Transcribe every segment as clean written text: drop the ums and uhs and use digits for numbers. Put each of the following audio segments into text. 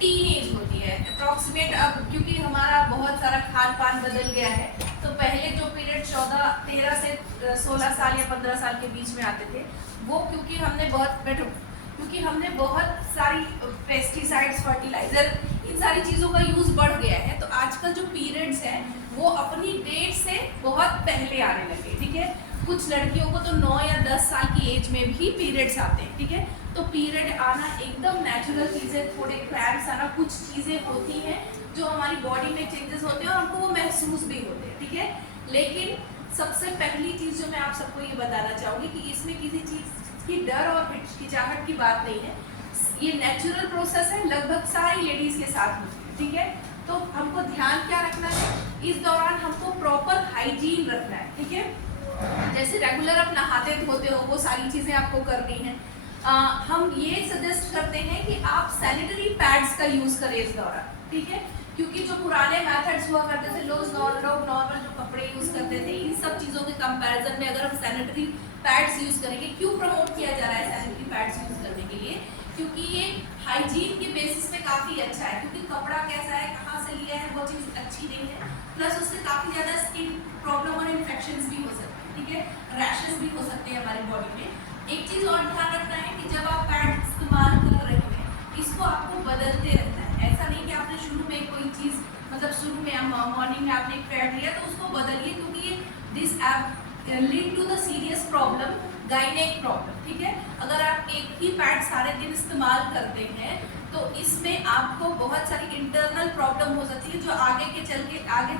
Teen age होती है approximate. अब क्योंकि हमारा बहुत सारा खान पान बदल गया है, तो पहले जो पीरियड 13 से 16 साल या 15 साल के बीच में आते थे, वो क्योंकि हमने बहुत सारी पेस्टिसाइड्स, फर्टिलाइजर, इन सारी चीज़ों का यूज़ बढ़ गया है, तो आजकल जो पीरियड्स हैं वो अपनी डेट से बहुत पहले आने लगे। ठीक है, कुछ लड़कियों को तो 9 या 10 साल की एज में भी पीरियड्स आते हैं। ठीक है, तो पीरियड आना एकदम नेचुरल चीज़ है। थोड़े क्रैम्प्स आना, कुछ चीज़ें होती हैं जो हमारी बॉडी में चेंजेस होते हैं और हमको वो महसूस भी होते हैं। ठीक है, लेकिन सबसे पहली चीज़ जो मैं आप सबको ये बताना चाहूँगी कि इसमें किसी चीज़ की डर और हिचकिचाहट की बात नहीं है। ये नेचुरल प्रोसेस है, लगभग सारी लेडीज के साथ होती है। ठीक है, तो हमको ध्यान क्या रखना है, इस दौरान हमको प्रॉपर हाइजीन रखना है। ठीक है, जैसे रेगुलर आप नहाते धोते हो वो सारी चीज़ें आपको करनी है। हम ये सजेस्ट करते हैं कि आप सैनिटरी पैड्स का यूज़ करें इस दौरान। ठीक है, क्योंकि जो पुराने मेथड्स हुआ करते थे, लोग नॉर्मल जो कपड़े यूज़ करते थे, इन सब चीज़ों के कंपैरिजन में अगर हम सैनिटरी पैड्स यूज़ करेंगे, क्यों प्रमोट किया जा रहा है सैनिटरी पैड्स यूज़ करने के लिए, क्योंकि ये हाइजीन के बेसिस पे काफ़ी अच्छा है। क्योंकि कपड़ा कैसा है, कहाँ से लिया है, वो चीज़ अच्छी नहीं है, प्लस उससे काफ़ी ज़्यादा स्किन प्रॉब्लम और इन्फेक्शंस भी हो सकते हैं। ठीक है, रैशेस भी हो सकते हैं हमारी बॉडी में। एक चीज़ और ध्यान रखना है कि जब आप पैड इस्तेमाल कर रहे हैं, इसको आपको बदलते रहना है। ऐसा नहीं कि आपने शुरू में कोई चीज़, मतलब शुरू में मॉर्निंग में आपने एक पैड लिया तो उसको बदलिए, क्योंकि ये this lead to the serious problem, gynaec problem. ठीक है, अगर आप एक ही पैड सारे दिन इस्तेमाल करते हैं तो इसमें आपको बहुत सारी इंटरनल प्रॉब्लम हो सकती है, जो आगे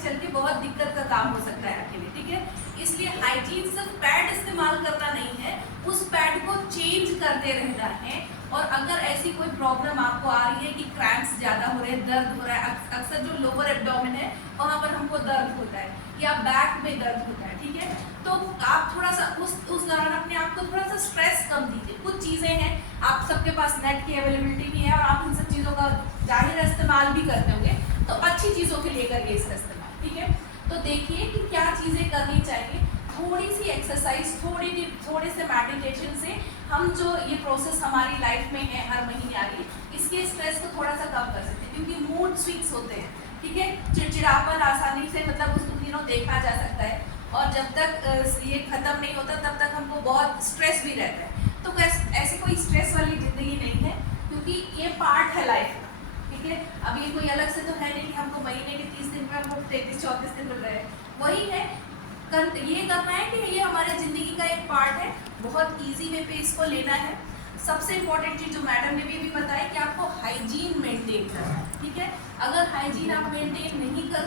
चल के बहुत दिक्कत का काम हो सकता है आपके लिए। ठीक है, इसलिए हाइजीन सिर्फ पैड इस्तेमाल करना नहीं है, उस पैड को चेंज करते रहना है। और अगर ऐसी कोई प्रॉब्लम आपको आ रही है कि क्रैम्प्स ज़्यादा हो रहे हैं, दर्द हो रहा है, अक्सर जो लोअर एब्डोमेन है वहाँ पर हमको दर्द होता है या बैक में दर्द होता है। ठीक है, तो आप थोड़ा सा उस दौरान अपने आप को थोड़ा सा स्ट्रेस कम दीजिए। कुछ चीज़ें हैं, आप सबके पास नेट की अवेलेबिलिटी भी है और आप इन सब चीज़ों का जाहिर इस्तेमाल भी करते होंगे, तो अच्छी चीज़ों के लिए करिए इसका इस्तेमाल। ठीक है, तो देखिए कि क्या चीज़ें करनी चाहिए। थोड़ी सी एक्सरसाइज, थोड़े से मेडिटेशन से हम जो ये प्रोसेस हमारी लाइफ में है हर महीने आ रही है, इसके स्ट्रेस को थोड़ा सा कम कर सकते हैं, क्योंकि मूड स्विंग्स होते हैं। ठीक है, चिड़चिड़ापन आसानी से मतलब उस दिनों देखा जा सकता है, और जब तक ये खत्म नहीं होता तब तक हमको बहुत स्ट्रेस भी रहता है। तो ऐसे कोई स्ट्रेस वाली ज़िंदगी नहीं है, क्योंकि ये पार्ट है लाइफ का। ठीक है, अब ये कोई अलग से तो है नहीं कि हमको महीने के 30 दिन में हमको 33-34 दिन मिल रहे हैं, वही है। ये करना है कि ये हमारे ज़िंदगी का एक पार्ट है, बहुत इजी वे पे इसको लेना है। सबसे इम्पोर्टेंट चीज़ जो मैडम ने भी बताया कि आपको हाइजीन मेंटेन करना है। ठीक है, अगर हाइजीन आप मेंटेन नहीं कर